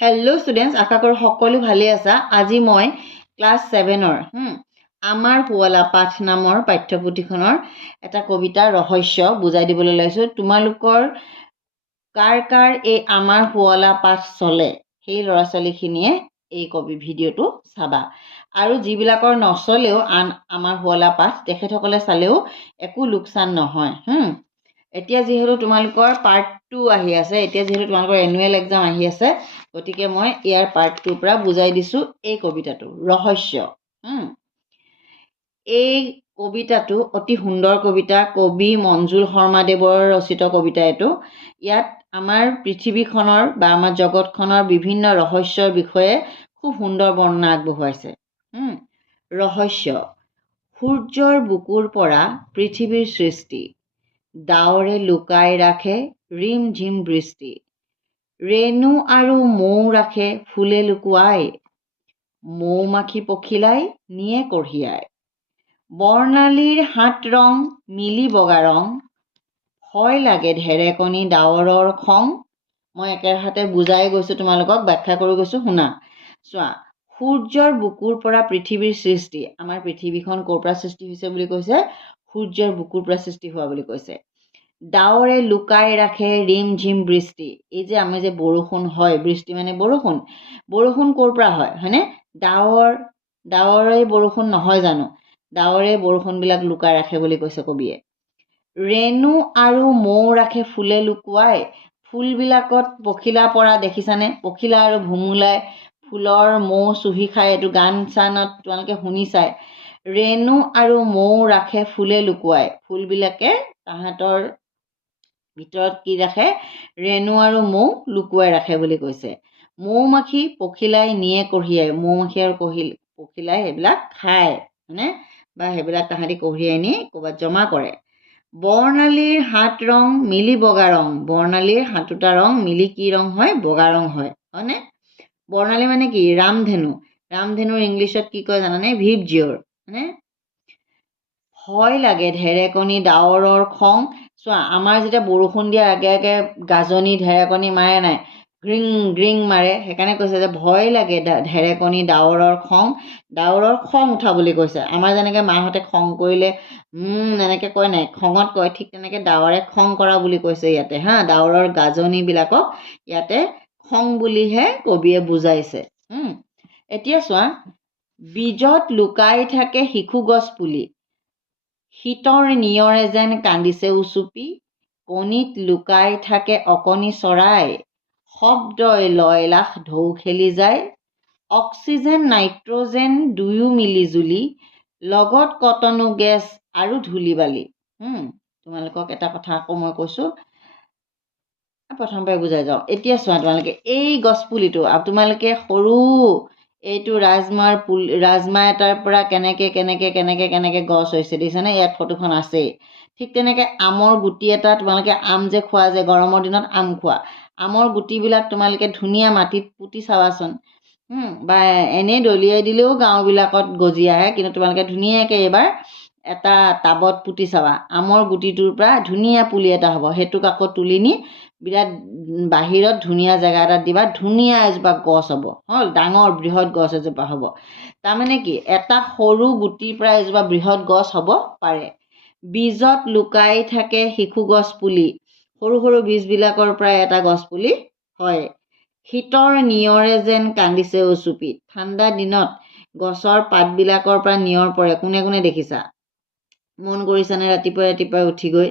Hello' students, আশা কৰোঁ সকলো ভালে আছা। আজি মই ক্লাছ 7ৰ আমাৰ শুৱলা পাঠ নামৰ পাঠ্যপুথিখনৰ এটা কবিতাৰ ৰহস্য বুজাই দিবলৈ ওলাইছোঁ। তোমালোকৰ কাৰ এই আমাৰ শুৱলা পাঠ চলে সেই ল'ৰা ছোৱালীখিনিয়ে এই ভিডিঅ'টো চাবা, আৰু যিবিলাকৰ নচলেও আমাৰ শুৱলা পাঠ তেখেতসকলে চালেও একো লোকচান নহয়। এতিয়া যিহেতু তোমালোকৰ পাৰ্ট 2 আহি আছে, এতিয়া যিহেতু তোমালোকৰ এনুৱেল এক্সাম আহি আছে, গতিকে মই ইয়াৰ পাৰ্ট 2ৰ পৰা বুজাই দিছোঁ এই কবিতাটো ৰহস্য। এই কবিতাটো অতি সুন্দৰ কবিতা, কবি মঞ্জুল শৰ্মাদেৱৰ ৰচিত কবিতা এইটো। ইয়াত আমাৰ পৃথিৱীখনৰ বা আমাৰ জগতখনৰ বিভিন্ন ৰহস্যৰ বিষয়ে খুব সুন্দৰ বৰ্ণনা আগবঢ়াইছে। ৰহস্য: সূৰ্যৰ বুকুৰ পৰা পৃথিৱীৰ সৃষ্টি, ডাৱৰে লুকাই ৰাখে ৰিম ঝিম বৃষ্টি, ৰেণু আৰু মৌ ৰাখে ফুলে লুকুৱাই, মৌ মাখি পখিলাই নিয়ে কঢ়িয়াই, বৰ্ণালীৰ 7 ৰং মিলি বগা ৰং, ভয় লাগে ঢেৰেকণি ডাৱৰৰ খং। মই একেহাতে বুজাই গৈছোঁ, তোমালোকক ব্যাখ্যা কৰি গৈছোঁ, শুনা। চোৱা, সূৰ্যৰ বুকুৰ পৰা পৃথিৱীৰ সৃষ্টি, আমাৰ পৃথিৱীখন ক'ৰ পৰা সৃষ্টি হৈছে বুলি কৈছে? সূৰ্যৰ বুকুৰ পৰা সৃষ্টি হোৱা বুলি কৈছে। ডাৱৰে লুকাই ৰাখে ৰিম ঝিম বৃষ্টি, এই যে আমি যে বৰষুণ হয়, বৃষ্টি মানে বৰষুণ, বৰষুণ ক'ৰ পৰা হয় হয়নে? ডাৱৰে বৰষুণ নহয় জানো? ডাৱৰে বৰষুণবিলাক লুকাই ৰাখে বুলি কৈছে কবিয়ে। ৰেণু আৰু মৌ ৰাখে ফুলে লুকুৱাই, ফুলবিলাকত পখিলা পৰা দেখিছানে? পখিলা আৰু ভুমুলাই ফুলৰ মৌ চুহি খায়, এইটো গান চানত তোমালোকে শুনিছাই। ৰেণু আৰু মৌ ৰাখে ফুলে লুকুৱাই, ফুলবিলাকে তাহাঁতৰ ভিতৰত কি ৰাখে? ৰেণু আৰু মৌ লুকুৱাই ৰাখে বুলি কৈছে। মৌ মাখি পখিলাই নিয়ে কঢ়িয়াই, মৌ মাখি আৰু পখিলাই সেইবিলাক খায় হয়নে? বা সেইবিলাক তাহাঁতি কঢ়িয়াই নি ক'ৰবাত জমা কৰে। বৰ্ণালীৰ 7 ৰং মিলি বগা ৰং, বৰ্ণালীৰ 7টা ৰং মিলি কি ৰং হয়? বগা ৰং হয় হয়নে? বৰ্ণালী মানে কি? ৰামধেনু। ৰামধেনুৰ ইংলিছত কি কয় জানানে? ভিপজিয়ৰ হয়নে? ভয় লাগে ঢেৰেকণি ডাৱৰৰ খং। চোৱা, আমাৰ যেতিয়া বৰষুণ দিয়াৰ আগে আগে গাজনি ঢেৰেকণি মাৰে নাই, গ্ৰিং গ্ৰিং মাৰে, সেইকাৰণে কৈছে যে ভয় লাগে ঢেৰেকণি ডাৱৰৰ খং, ডাৱৰৰ খং উঠা বুলি কৈছে। আমাৰ যেনেকৈ মাহঁতে খং কৰিলে এনেকৈ কয় নাই, খঙত কয়, ঠিক তেনেকৈ ডাৱৰে খং কৰা বুলি কৈছে ইয়াতে ডাৱৰৰ গাজনিবিলাকক ইয়াতে খং বুলিহে কবিয়ে বুজাইছে। এতিয়া চোৱা, বীজত লুকাই থাকে শিশু গছ পুলি, শীতৰ নিয়ৰে যেন কান্দিছে উচুপি, কণীত লুকাই থাকে অকণি চৰাই, শব্দই লয়লাস ঢৌ খেলি যায়, অক্সিজেন নাইট্ৰজেন দুয়ো মিলি জুলি, লগত কটনো গেছ আৰু ধূলি বালি। তোমালোকক এটা কথা আকৌ মই কৈছোঁ, প্ৰথম পৰাই বুজাই যাওঁ। এতিয়া চোৱা, তোমালোকে এই গছপুলিটো তোমালোকে সৰু এইটো ৰাজমাহ এটাৰ পৰা কেনেকৈ গছ হৈছে দেখিছানে? ইয়াত ফটোখন আছেই। ঠিক তেনেকৈ আমৰ গুটি এটা, তোমালোকে আম যে খোৱা, যে গৰমৰ দিনত আম খোৱা, আমৰ গুটিবিলাক তোমালোকে ধুনীয়া মাটিত পুতি চাবাচোন, বা এনেই দলিয়াই দিলেও গাঁওবিলাকত গজি আহে, কিন্তু তোমালোকে ধুনীয়াকৈ এইবাৰ এটা টাবত পুতি চাবা, আমৰ গুটিটোৰ পৰা ধুনীয়া পুলি এটা হ'ব। সেইটোক আকৌ তুলি নি বিৰাট বাহিৰত ধুনীয়া জেগা এটাত দিবা, ধুনীয়া এজোপা গছ হ'ব, ডাঙৰ বৃহৎ গছ এজোপা হ'ব। তাৰমানে কি? এটা সৰু গুটিৰ পৰা এজোপা বৃহৎ গছ হ'ব পাৰে। বীজত লুকাই থাকে শিশু গছ পুলি, সৰু সৰু বীজবিলাকৰ পৰা এটা গছ পুলি হয়। শীতৰ নিয়ৰে যেন কান্দিছে উচুপি, ঠাণ্ডা দিনত গছৰ পাতবিলাকৰ পৰা নিয়ৰ পৰে। কোনে কোনে দেখিছা? মন কৰিছানে? ৰাতিপুৱাই উঠি গৈ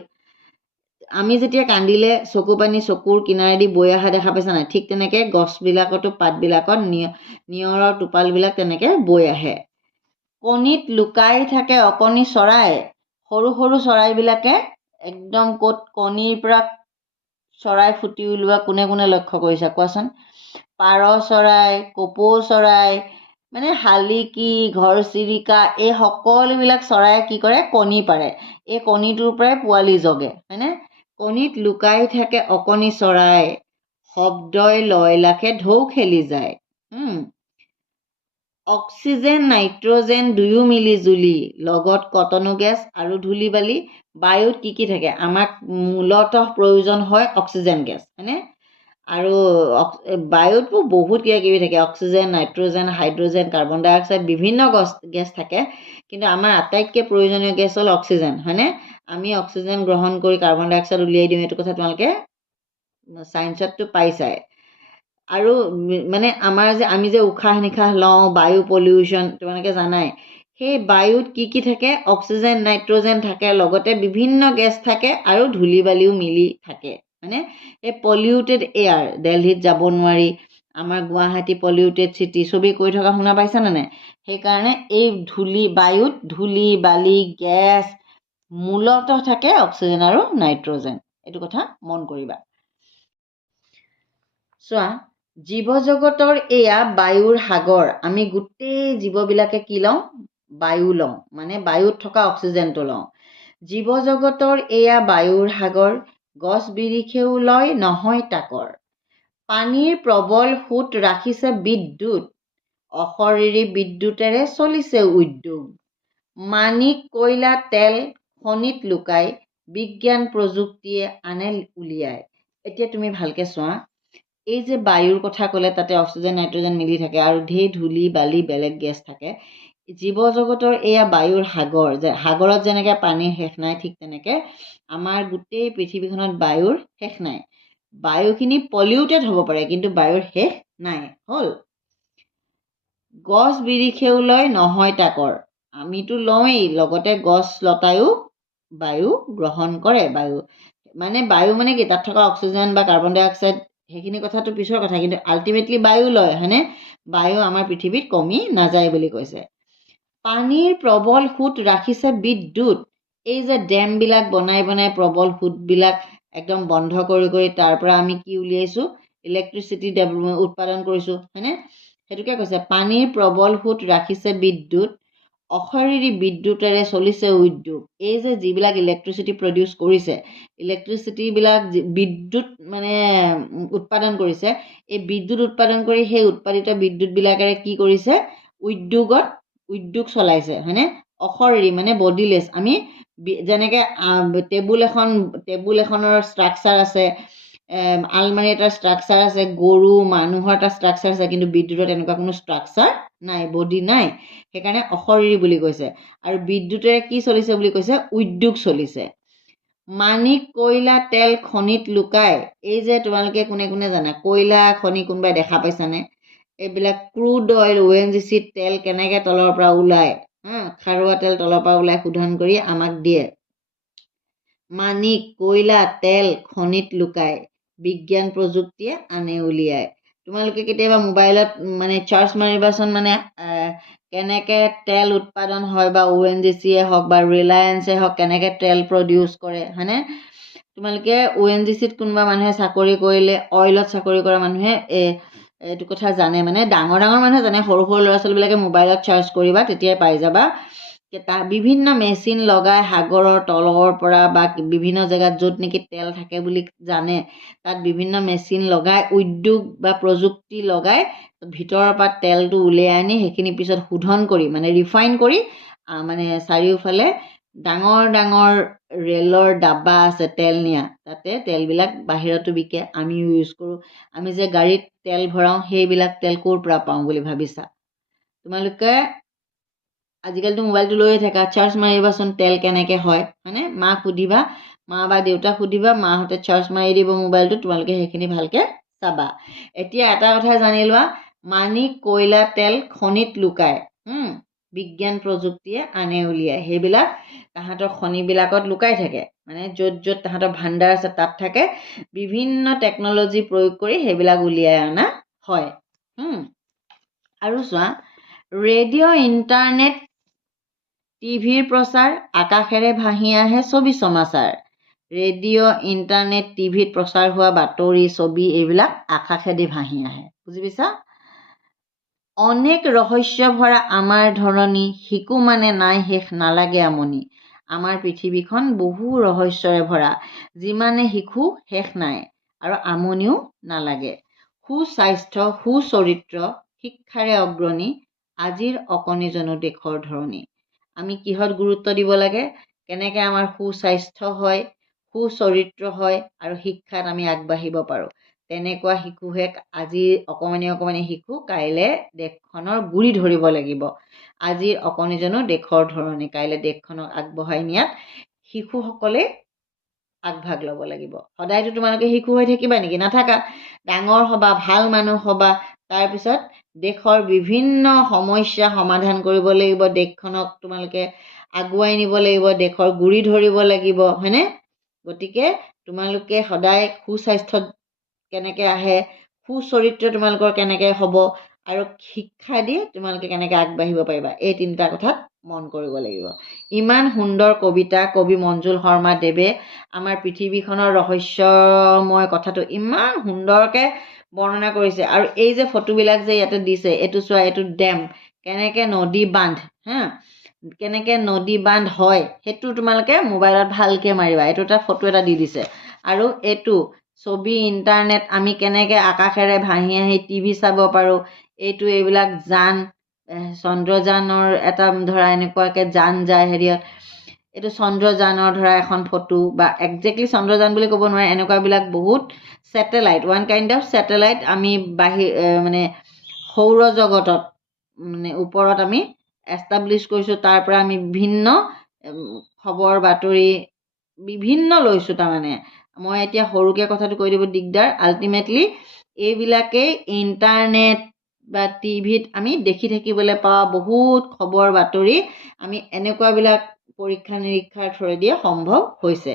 আমি যেতিয়া কান্দিলে চকু পানী চকুৰ কিনাৰেদি বৈ অহা দেখা পাইছা নাই? ঠিক তেনেকৈ গছবিলাকতো পাতবিলাকত নিয়ৰৰ টোপালবিলাক তেনেকৈ বৈ আহে। কণীত লুকাই থাকে অকণি চৰাই, সৰু সৰু চৰাইবিলাকে একদম ক'ত কণীৰ পৰা চৰাই ফুটি ওলোৱা কোনে কোনে লক্ষ্য কৰিছা কোৱাচোন? পাৰ চৰাই, কপৌ চৰাই, মানে শালিকি, ঘৰচিৰিকা, এই সকলোবিলাক চৰায়ে কি কৰে? কণী পাৰে। এই কণীটোৰ পৰাই পোৱালি জগে হয়নে? কণীত লুকাই থাকে অকণি চৰাই, শব্দই লয়লাসে ঢৌ খেলি যায়। অক্সিজেন নাইট্ৰজেন দুয়ো মিলি জুলি, লগত কটনো গেছ আৰু ধূলি বালি। বায়ুত কি কি থাকে? আমাক মূলতঃ প্ৰয়োজন হয় অক্সিজেন গেছ হয়নে? আৰু বায়ুতটো বহুত কিবা কিবি থাকে, অক্সিজেন, নাইট্ৰজেন, হাইড্ৰজেন, কাৰ্বন ডাই অক্সাইড, বিভিন্ন গেছ থাকে। কিন্তু আমাৰ আটাইতকৈ প্ৰয়োজনীয় গেছ হ'ল অক্সিজেন, হয়নে? আমি অক্সিজেন গ্ৰহণ কৰি কাৰ্বন ডাই অক্সাইড উলিয়াই দিওঁ, এইটো কথা তোমালোকে ছায়েন্সতটো পাইছাই। আৰু মানে আমি যে উশাহ নিশাহ লওঁ, বায়ু পলিউশ্যন তোমালোকে জানাই। সেই বায়ুত কি থাকে? অক্সিজেন, নাইট্ৰজেন থাকে, লগতে বিভিন্ন গেছ থাকে আৰু ধূলি বালিও মিলি থাকে, হয়নে? এই পলিউটেড এয়াৰ, দিল্লীত যাব নোৱাৰি, আমাৰ গুৱাহাটী পলিউটেড চিটি, চবেই কৈ থকা শুনা পাইছানে নাই? সেইকাৰণে এই বায়ুত ধূলি বালি গেছ মূলতঃ থাকে অক্সিজেন আৰু নাইট্ৰজেন, এইটো কথা মন কৰিবা। চোৱা, জীৱ জগতৰ এয়া বায়ুৰ সাগৰ। আমি গোটেই জীৱবিলাকে কি লওঁ? বায়ু লওঁ, মানে বায়ুত থকা অক্সিজেনটো লওঁ। জীৱ জগতৰ এয়া বায়ুৰ সাগৰ, গছ বিৰিখেও লয় নহয় তাকৰ। পানীৰ প্ৰবল সোঁত ৰাখিছে বিদ্যুৎ, অশৰীৰী বিদ্যুতেৰে চলিছে উদ্যোগ। মাণিক কয়লা তেল খনিত লুকাই, বিজ্ঞান প্ৰযুক্তিয়ে আনে উলিয়ায়। এতিয়া তুমি ভালকে চোৱা, এই যে বায়ুৰ কথা ক'লে তাতে অক্সিজেন নাইট্ৰজেন মিলি থাকে আৰু ঢেৰ ধূলি বালি বেলেগ গেছ থাকে। জীৱ জগতৰ এয়া বায়ুৰ সাগৰ, যে সাগৰত যেনেকৈ পানীৰ শেষ নাই, ঠিক তেনেকৈ আমাৰ গোটেই পৃথিৱীখনত বায়ুৰ শেষ নাই। বায়ুখিনি পলিউটেড হ'ব পাৰে, কিন্তু বায়ুৰ শেষ নাই। হ'ল, গছ বিৰিখেও লয় নহয় তাকৰ। আমিতো লওঁৱেই, লগতে গছ লতায়ো বায়ু গ্ৰহণ কৰে। বায়ু মানে কি? তাত থকা অক্সিজেন বা কাৰ্বন ডাই অক্সাইড, সেইখিনি কথাটো পিছৰ কথা, কিন্তু আল্টিমেটলি বায়ু লয়, হয়নে? বায়ু আমাৰ পৃথিৱীত কমি নাযায় বুলি কৈছে। পানীৰ প্ৰবল সোঁত ৰাখিছে বিদ্যুৎ। এই যে ডেমবিলাক বনাই প্ৰবল সোঁতবিলাক একদম বন্ধ কৰি তাৰ পৰা আমি কি উলিয়াইছোঁ? ইলেক্ট্ৰিচিটি উৎপাদন কৰিছোঁ, হয়নে? সেইটোকে কৈছে, পানীৰ প্ৰবল সোঁত ৰাখিছে বিদ্যুৎ, অশৰীৰী বিদ্যুতেৰে চলিছে উদ্যোগ। এই যে যিবিলাক ইলেক্ট্ৰিচিটি প্ৰডিউচ কৰিছে, ইলেক্ট্ৰিচিটিবিলাক বিদ্যুৎ মানে উৎপাদন কৰিছে, এই বিদ্যুৎ উৎপাদন কৰি সেই উৎপাদিত বিদ্যুৎবিলাকেৰে কি কৰিছে? উদ্যোগ চলাইছে, হয়নে? অশৰীৰী মানে বডিলেছ। আমি যেনেকৈ টেবুল এখনৰ ষ্ট্ৰাকচাৰ আছে, আলমাৰী এটা ষ্ট্ৰাকচাৰ আছে, গৰু মানুহৰ এটা ষ্ট্ৰাকচাৰ আছে, কিন্তু বিদ্যুতত এনেকুৱা কোনো ষ্ট্ৰাকচাৰ নাই, বডি নাই। সেইকাৰণে অশৰীৰী বুলি কৈছে। আৰু বিদ্যুতেৰে কি চলিছে বুলি কৈছে? উদ্যোগ চলিছে। মাণিক কয়লা তেল খনিত লুকাই। এই যে তোমালোকে কোনে জানা কয়লা খনি কোনোবাই দেখা পাইছানে? এইবিলাক ক্ৰুড অইল, ONGC তেল কেনেকৈ তলৰ পৰা ওলায়, খাৰুৱা তেল তলৰ পৰা ওলাই শোধন কৰি আমাক দিয়ে। মাণিক কয়লা তেল খনিত লুকাই, বিজ্ঞান প্ৰযুক্তিয়ে আনে উলিয়ায়। তোমালোকে কেতিয়াবা মোবাইলত মানে চাৰ্জ মাৰিবাচোন, মানে কেনেকৈ তেল উৎপাদন হয়, বা ONGCয়ে হওক বা ৰিলায়েন্সে হওক কেনেকৈ তেল প্ৰডিউচ কৰে, হয়নে? তোমালোকে ONGCত কোনোবা মানুহে চাকৰি কৰিলে, অইলত চাকৰি কৰা মানুহে এইটো কথা জানে, মানে ডাঙৰ মানুহে জানে, সৰু ল'ৰা ছোৱালীবিলাকে মোবাইলত চাৰ্জ কৰিবা, তেতিয়াই পাই যাবা। বিভিন্ন মেচিন লগাই সাগৰৰ তলৰ পৰা বা বিভিন্ন জেগাত য'ত নেকি তেল থাকে বুলি জানে, তাত বিভিন্ন মেচিন লগাই, উদ্যোগ বা প্ৰযুক্তি লগাই ভিতৰৰ পৰা তেলটো উলিয়াই আনি সেইখিনি পিছত শোধন কৰি, মানে ৰিফাইন কৰি, মানে চাৰিওফালে ডাঙৰ ৰেলৰ ডাব্বা আছে তেল নিয়া, তাতে তেলবিলাক বাহিৰতো বিকে, আমিও ইউজ কৰোঁ। আমি যে গাড়ীত তেল ভৰাওঁ, সেইবিলাক তেল ক'ৰ পৰা পাওঁ বুলি ভাবিছা? তোমালোকে আজিকালিতো মোবাইলটো লৈয়ে থাকা, চাৰ্জ মাৰিবাচোন তেল কেনেকৈ হয়, হয়নে? মাক সুধিবা, মা বা দেউতাক সুধিবা, মাহঁতে চাৰ্জ মাৰি দিব মোবাইলটো, তোমালোকে সেইখিনি ভালকৈ চাবা। এতিয়া এটা কথা জানি লোৱা, মাণিক কয়লা তেল খনিত লুকায়, বিজ্ঞান প্ৰযুক্তিয়ে আনে উলিয়ায়। সেইবিলাক তাহাঁতৰ খনিবিলাকত লুকাই থাকে, মানে য'ত তাহাঁতৰ ভাণ্ডাৰ আছে তাত থাকে। বিভিন্ন টেকন'লজি প্ৰয়োগ কৰি সেইবিলাক উলিয়াই অনা হয়। আৰু চোৱা, ৰেডিঅ', ইণ্টাৰনেট, টিভিৰ প্ৰচাৰ, আকাশেৰে ভাহি আহে ছবি সমাচাৰ। ৰেডিঅ', ইণ্টাৰনেট, টিভিত প্ৰচাৰ হোৱা বাতৰি, ছবি, এইবিলাক আকাশেদি ভাহি আহে। বুজি পাইছা? অনেক ৰহস্য ভৰা আমাৰ ধৰণী, শিকো মানে নাই শেষ, নালাগে আমনি। আমাৰ পৃথিৱীখন বহু ৰহস্যৰে ভৰা, যিমানে শিকো শেষ নাই আৰু আমনিও নালাগে। সুস্বাস্থ্য, সুচৰিত্ৰ, শিক্ষাৰে অগ্ৰণী, আজিৰ অকণিজনো দেশৰ ধৰণী। আমি কিহত গুৰুত্ব দিব লাগে? কেনেকৈ আমাৰ সুস্বাস্থ্য হয়, সুচৰিত্ৰ হয় আৰু শিক্ষাত আমি আগবাঢ়িব পাৰোঁ। তেনেকুৱা শিশুহে আজি অকণমানি শিশু কাইলৈ দেশখনৰ গুৰি ধৰিব লাগিব। আজিৰ অকণিজনো দেশৰ ধৰণী, কাইলৈ দেশখনক আগবঢ়াই নিয়াত শিশুসকলে আগভাগ ল'ব লাগিব। সদায়তো তোমালোকে শিশু হৈ থাকিবা নেকি? নাথাকা। ডাঙৰ হ'বা, ভাল মানুহ হ'বা, তাৰপিছত দেশৰ বিভিন্ন সমস্যা সমাধান কৰিব লাগিব, দেশখনক তোমালোকে আগুৱাই নিব লাগিব, দেশৰ গুৰি ধৰিব লাগিব, হয়নে? গতিকে তোমালোকে সদায় সুস্বাস্থ্যত কেনেকৈ আহে, সুচৰিত্ৰ তোমালোকৰ কেনেকৈ হ'ব, আৰু শিক্ষা দি তোমালোকে কেনেকৈ আগবাঢ়িব পাৰিবা, এই তিনিটা কথাত মন কৰিব লাগিব। ইমান সুন্দৰ কবিতা কবি মঞ্জুল শৰ্মা দেৱে আমাৰ পৃথিৱীখনৰ ৰহস্যময় কথাটো ইমান সুন্দৰকৈ বৰ্ণনা কৰিছে। আৰু এই যে ফটোবিলাক যে ইয়াতে দিছে, এইটো চোৱা, এইটো ডেম, কেনেকৈ নদী বান্ধ, কেনেকৈ নদী বান্ধ হয়, সেইটো তোমালোকে মোবাইলত ভালকৈ মাৰিবা। এইটো এটা ফটো এটা দি দিছে। আৰু এইটো ছবি, ইণ্টাৰনেট, আমি কেনেকৈ আকাশেৰে ভাহি আহি টিভি চাব পাৰোঁ, এইবিলাক যান, চন্দ্ৰযানৰ এটা ধৰা এনেকুৱাকৈ যান যায় হেৰিয়ত, এইটো চন্দ্ৰযানৰ ধৰা এখন ফটো, বা একজেক্টলি চন্দ্ৰযান বুলি ক'ব নোৱাৰে, এনেকুৱাবিলাক বহুত satellite, one kind of satellite আমি মানে সৌৰজগতত মানে ওপৰত আমি এষ্টাব্লিছ কৰিছোঁ। তাৰ পৰা আমি বিভিন্ন খবৰ বাতৰি বিভিন্ন লৈছোঁ। তাৰমানে মই এতিয়া সৰুকৈ কথাটো কৈ দিব দিগদাৰ। আল্টিমেটলি এইবিলাকেই ইণ্টাৰনেট বা টিভিত আমি দেখি থাকিবলৈ পোৱা বহুত খবৰ বাতৰি আমি এনেকুৱাবিলাক পৰীক্ষা নিৰীক্ষাৰ থ্ৰুদিয়ে সম্ভৱ হৈছে।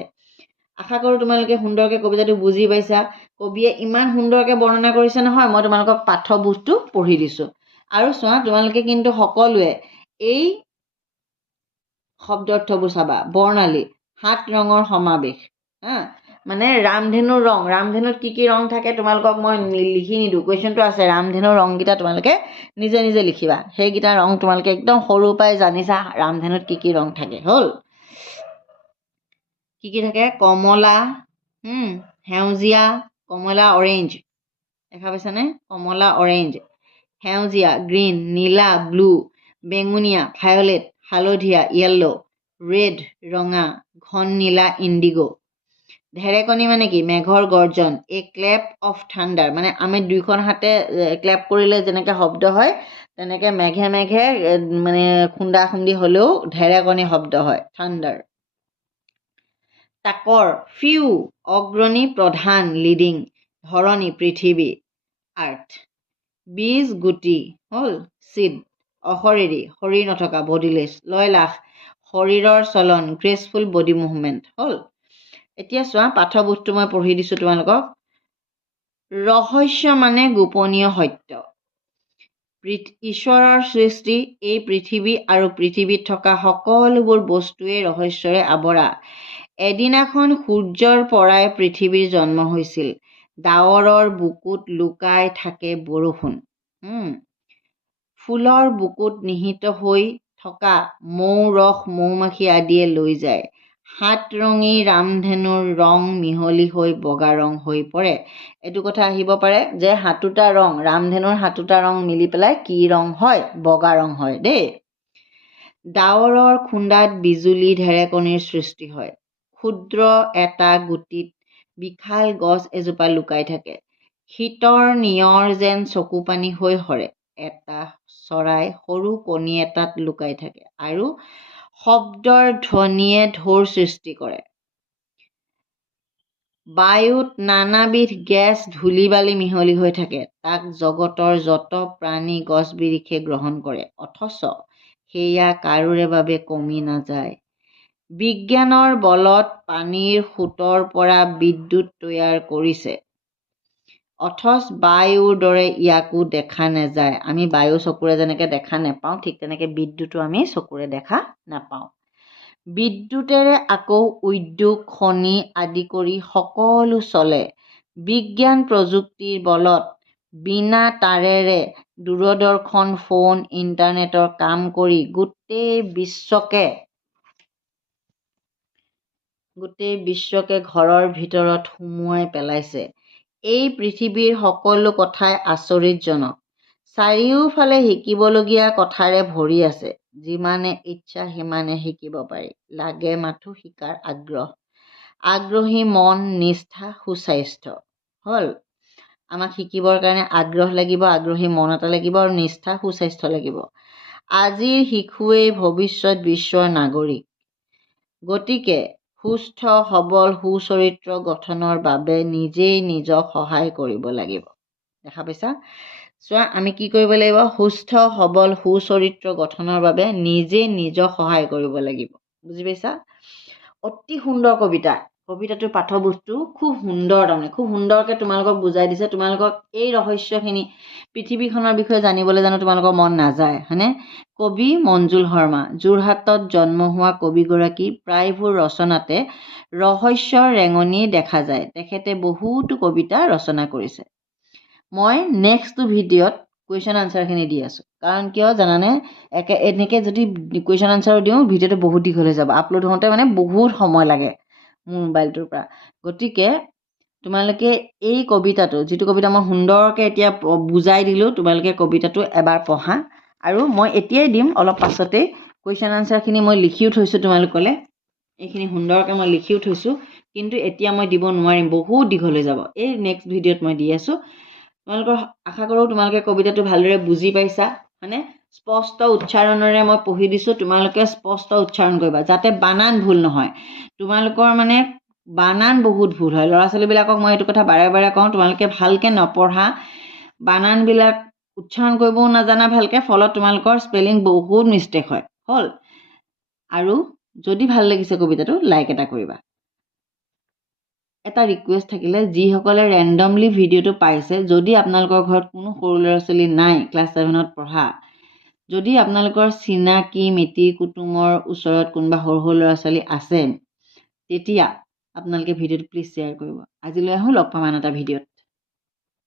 আশা কৰোঁ তোমালোকে সুন্দৰকৈ কবিতাটো বুজি পাইছা। কবিয়ে ইমান সুন্দৰকৈ বৰ্ণনা কৰিছে নহয়, মই তোমালোকক পাঠ্যপুথিটো পঢ়ি দিছোঁ। আৰু চোৱা, তোমালোকে কিন্তু সকলোৱে এই শব্দাৰ্থবোৰ চাবা। বৰ্ণালী, 7 ৰঙৰ সমাৱেশ, মানে ৰামধেনুৰ ৰং, ৰামধেনুত কি কি ৰং থাকে তোমালোকক মই লিখি নিদিওঁ, কুৱেশ্যনটো আছে। ৰামধেনুৰ ৰংকেইটা তোমালোকে নিজে নিজে লিখিবা। সেইকেইটা ৰং তোমালোকে একদম সৰুৰ পৰাই জানিছা ৰামধেনুত কি কি ৰং থাকে। হ'ল, কি কি থাকে? কমলা, সেউজীয়া, কমলা অৰেঞ্জ, দেখা পাইছানে? কমলা অৰেঞ্জ, সেউজীয়া গ্ৰীণ, নীলা ব্লু, বেঙুনীয়া ভায়লেট, হালধীয়া য়েল্ল', ৰেড ৰঙা, ঘন নীলা ইণ্ডিগ'। ঢেৰেকনি মানে কি? মেঘৰ গৰ্জন। এ ক্লেপ অফ থাণ্ডাৰ, মানে আমি দুইখন হাতে ক্লেপ কৰিলে যেনেকৈ শব্দ হয়, তেনেকৈ মেঘে মেঘে মানে খুন্দা খুন্দি হ'লেও ঢেৰেকনি শব্দ হয়, থাণ্ডাৰ। তাকৰ, ফিউ, অগ্ৰণী প্ৰধান লিডিং, ধৰণী পৃথিৱী আৰ্থ। বীজ গুটি, হ'ল চিড। অশৰীৰী, শৰীৰ নথকা বডিলেছ। লয়লাস, শৰীৰৰ চলন, গ্ৰেচফুল বডি মুভমেণ্ট। হ'ল, এতিয়া চোৱা, পাঠ্যপুথিটো মই পঢ়ি দিছোঁ তোমালোকক। ৰহস্য মানে গোপনীয় সত্য। ঈশ্বৰৰ সৃষ্টি, এই পৃথিৱী আৰু পৃথিৱীত থকা সকলোবোৰ বস্তুৱেই ৰহস্যৰে আৱৰা। এদিনাখন সূৰ্যৰ পৰাই পৃথিৱীৰ জন্ম হৈছিল। ডাৱৰৰ বুকুত লুকাই থাকে বৰষুণ। ফুলৰ বুকুত নিহিত হৈ থকা মৌ ৰস মৌমাখি আদিয়ে লৈ যায়। 7 ৰঙী ৰামধেনুৰ ৰং মিহলি হৈ বগা ৰং হৈ পৰে। এইটো কথা আহিব পাৰে যে 7টা ৰং, ৰামধেনুৰ 7টা ৰং মিলি পেলাই কি ৰং হয়? বগা ৰং হয় দেই। ডাৱৰৰ খুন্দাত বিজুলী ঢেৰেকনিৰ সৃষ্টি হয়। ক্ষুদ্ৰ এটা গুটিত বিশাল গছ এজোপা লুকাই থাকে। শীতৰ নিয়ৰ যেন চকুপানী হৈ সৰে। এটা চৰাই সৰু কণী এটাত লুকাই থাকে আৰু শব্দৰ ধ্বনিয়ে ঢৌৰ সৃষ্টি কৰে। বায়ুত নানাবিধ গেছ ধূলি বালি মিহলি হৈ থাকে। তাক জগতৰ যত প্ৰাণী গছ বিৰিখে গ্ৰহণ কৰে, অথচ সেয়া কাৰোৰে বাবে কমি নাযায়। বিজ্ঞানৰ বলত পানীৰ সোঁতৰ পৰা বিদ্যুৎ তৈয়াৰ কৰিছে, অথচ বায়ুৰ দৰে ইয়াকো দেখা নাযায়। আমি বায়ু চকুৰে যেনেকৈ দেখা নাপাওঁ, ঠিক তেনেকৈ বিদ্যুতো আমি চকুৰে দেখা নাপাওঁ। বিদ্যুতেৰে আকৌ উদ্যোগ, খনি আদি কৰি সকলো চলে। বিজ্ঞান প্ৰযুক্তিৰ বলত বিনা তাৰেৰে দূৰদৰ্শন, ফোন, ইণ্টাৰনেটৰ কাম কৰি গোটেই বিশ্বকে ঘৰৰ ভিতৰত সুমুৱাই পেলাইছে। এই পৃথিৱীৰ সকলো কথাই আচৰিতজনক। চাৰিওফালে শিকিবলগীয়া কথাৰে ভৰি আছে। যিমানে ইচ্ছা সিমানে শিকিব পাৰি। লাগে মাথো শিকাৰ আগ্ৰহ, আগ্ৰহী মন, নিষ্ঠা, সুস্বাস্থ্য। হ'ল, আমাক শিকিবৰ কাৰণে আগ্ৰহ লাগিব, আগ্ৰহী মন এটা লাগিব আৰু নিষ্ঠা সুস্বাস্থ্য লাগিব। আজিৰ শিশুৱেই ভৱিষ্যত বিশ্বৰ নাগৰিক। গতিকে সুস্থ সবল সুচৰিত্ৰ গঠনৰ বাবে নিজেই নিজক সহায় কৰিব লাগিব। দেখা পাইছা? চোৱা, আমি কি কৰিব লাগিব? সুস্থ সবল সুচৰিত্ৰ গঠনৰ বাবে নিজেই নিজক সহায় কৰিব লাগিব। বুজি পাইছা? অতি সুন্দৰ কবিতা। কবিতাটোৰ পাঠ্যবস্তু খুব সুন্দৰ, তাৰমানে খুব সুন্দৰকৈ তোমালোকক বুজাই দিছে। তোমালোকক এই ৰহস্যখিনি পৃথিৱীখনৰ বিষয়ে জানিবলৈ জানো তোমালোকৰ মন নাযায়, হয়নে? কবি মঞ্জুল শৰ্মা, যোৰহাটত জন্ম হোৱা কবিগৰাকী প্ৰায়বোৰ ৰচনাতে ৰহস্যৰ ৰেঙনি দেখা যায়। তেখেতে বহুতো কবিতা ৰচনা কৰিছে। মই নেক্সট ভিডিঅ'ত কুৱেশ্যন আনচাৰখিনি দি আছোঁ। কাৰণ কিয় জানানে? এনেকৈ যদি কুৱেশ্যন আনচাৰো দিওঁ, ভিডিঅ'টো বহুত দীঘল হৈ যাব। আপলোড হওঁতে মানে বহুত সময় লাগে মোৰ মোবাইলটোৰ পৰা। গতিকে তোমালোকে এই কবিতাটো, যিটো কবিতা মই সুন্দৰকৈ এতিয়া বুজাই দিলোঁ, তোমালোকে কবিতাটো এবাৰ পঢ়া। আৰু মই এতিয়াই দিম, অলপ পাছতেই কুৱেশ্যন আনচাৰখিনি মই লিখিও থৈছোঁ তোমালোকলৈ। এইখিনি সুন্দৰকৈ মই লিখিও থৈছোঁ, কিন্তু এতিয়া মই দিব নোৱাৰিম, বহুত দীঘল হৈ যাব। এই নেক্সট ভিডিঅ'ত মই দি আছোঁ। তোমালোকৰ আশা কৰোঁ তোমালোকে কবিতাটো ভালদৰে বুজি পাইছা, মানে স্পষ্ট উচ্চাৰণেৰে মই পঢ়ি দিছোঁ। তোমালোকে স্পষ্ট উচ্চাৰণ কৰিবা, যাতে বানান ভুল নহয়। তোমালোকৰ মানে বানান বহুত ভুল হয়। ল'ৰা ছোৱালীবিলাকক মই এইটো কথা বাৰে বাৰে কওঁ, তোমালোকে ভালকৈ নপঢ়া, বানানবিলাক উচ্চাৰণ কৰিবও নাজানা ভালকৈ, ফলত তোমালোকৰ স্পেলিং বহুত মিষ্টেক হয়। হ'ল? আৰু যদি ভাল লাগিছে কবিতাটো, লাইক এটা কৰিবা। এটা ৰিকুৱেষ্ট থাকিলে, যিসকলে ৰেণ্ডমলি ভিডিঅ'টো পাইছে, যদি আপোনালোকৰ ঘৰত কোনো সৰু ল'ৰা ছোৱালী নাই ক্লাছ 7ত পঢ়া, যদি আপোনালোকৰ চিনাকি মিতিৰ কুটুমৰ ওচৰত কোনোবা সৰু সৰু ল'ৰা ছোৱালী আছে, তেতিয়া আপোনালোকে ভিডিঅ'টো প্লিজ শ্বেয়াৰ কৰিব। আজিলৈ আহোঁ, লগ পাম আন এটা ভিডিঅ'ত।